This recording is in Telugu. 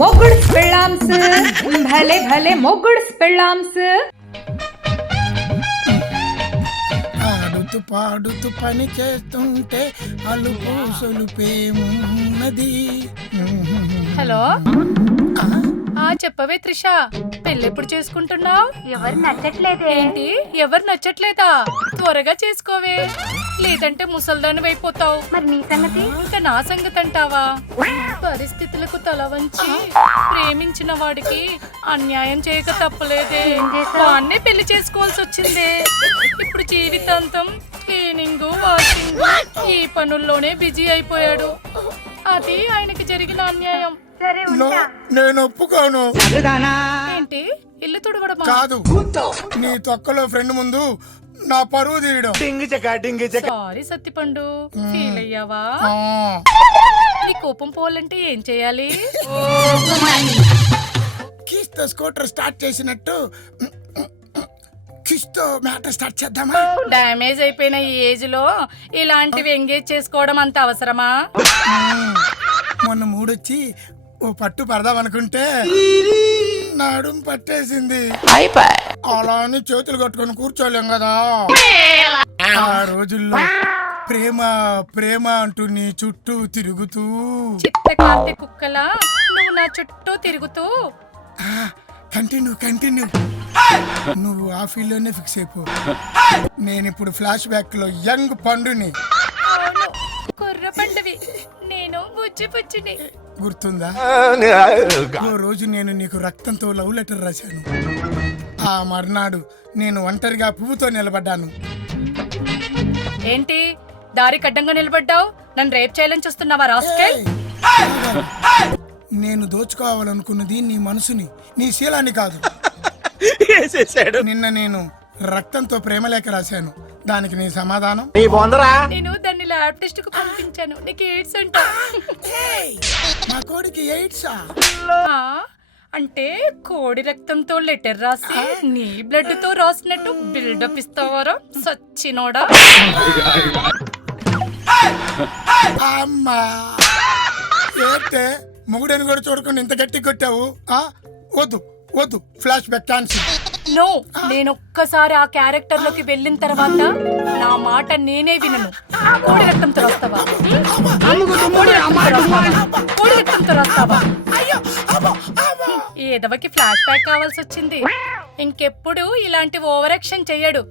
మొగుడ్స్ పెళ్ళాంస్ భలే భలే మొగుడ్స్ పెళ్ళాంస్. ఆడుతూ పాడుతూ పని చేస్తుంటే అలుపు సొలుపేమున్నది. హలో చెప్పవే త్రిష, పెళ్ళెప్పుడు చేసుకుంటున్నావు? ఎవరు నచ్చట్లేదే. ఏంటి, ఎవరు నచ్చట్లేదా? త్వరగా చేసుకోవే, లేదంటే ముసల్దాని అయిపోతావు. మరి నీ సంగతి? ఇంకా నా సంగతి అంటావా? పరిస్థితులకు తల వంచి ప్రేమించిన వాడికి అన్యాయం చేయక తప్పలేదే. వాన్నే పెళ్లి చేసుకోవాల్సి వచ్చిందే. ఇప్పుడు జీవితాంతం క్లీనింగ్, వాషింగ్ ఈ పనుల్లోనే బిజీ అయిపోయాడు. అది ఆయనకి జరిగిన అన్యాయం. నేను ఒప్పుకోను. ఏంటి, ఇల్లు తుడవడమా? కాదు, నీ తొక్కలో ఫ్రెండ్ ముందు నా పరువు తీయడం. సారీ సత్తిపండు, ఫీల్ అయ్యావా? నీ కోపం పోవాలంటే ఏం చేయాలి? కిస్తో స్కూటర్ స్టార్ట్ చేసినట్టు కిస్తో మ్యాటర్ స్టార్ట్ చేద్దామా? డ్యామేజ్ అయిపోయిన ఈ ఏజ్ లో ఇలాంటివి ఎంగేజ్ చేసుకోవడం అంత అవసరమా? మొన్న మూడొచ్చి ఓ పట్టు పడదాం అనుకుంటే నడుం పట్టేసింది. అలా అని చేతులు కట్టుకొని కూర్చోలేం కదా. ఆ రోజుల్లో ప్రేమ ప్రేమ అంటూ నీ చుట్టూ తిరుగుతూ చిత్తకార్తె కుక్కలా నువ్వు నా చుట్టూ తిరుగుతూ. కంటిన్యూ నువ్వు ఆ ఫీల్డ్ లోనే ఫిక్స్ అయిపో. నేను ఇప్పుడు ఫ్లాష్ బ్యాక్ లో యంగ్ పండుని. అవును, కుర్ర పండువి, నేను బుజ్జి బుజ్జిని. గుర్తుందా? ఓ రోజు నేను నీకు రక్తంతో లవ్ లెటర్ రాశాను. ఆ మర్నాడు నేను ఒంటరిగా పువ్వుతో నిలబడ్డాను. ఏంటి, దారి కడ్డంగా నిలబడ్డావు? నన్ను రేప్ చేయాలని చూస్తున్నావా రాస్కెల్? నేను దోచుకోవాలనుకున్నది నీ మనసుని, నీ శీలాన్ని కాదు. నిన్న నేను రక్తంతో ప్రేమలేఖ రాశాను. దానికి నీ సమాధానం? నేను దాన్ని ల్యాబ్ టెస్ట్ కు పంపించాను. నీకు ఎయిడ్స్ అంట. మా కోడికి ఎయిడ్సా? అంటే కోడి రక్తంతో లెటర్ రాసి నీ బ్లడ్ తో రాసినట్టు బిల్డప్ ఇస్తావారా సచ్చినోడా? అమ్మా, ఏంటే మొగుడని కూడా చూడకుండా ఇంత గట్టి కొట్టావు? వద్దు వద్దు, ఫ్లాష్ బ్యాక్ క్యాన్సిల్. నో, నేను ఒక్కసారి ఆ క్యారెక్టర్ లోకి వెళ్ళిన తర్వాత నా మాట నేనే వినను. కోడి రక్తంతో రాస్తావా? కోడి రక్తంతో రాస్తావా? ఈ ఎదవకి ఫ్లాష్ బ్యాక్ కావాల్సి వచ్చింది. ఇంకెప్పుడు ఇలాంటి ఓవర్ యాక్షన్ చెయ్యడు.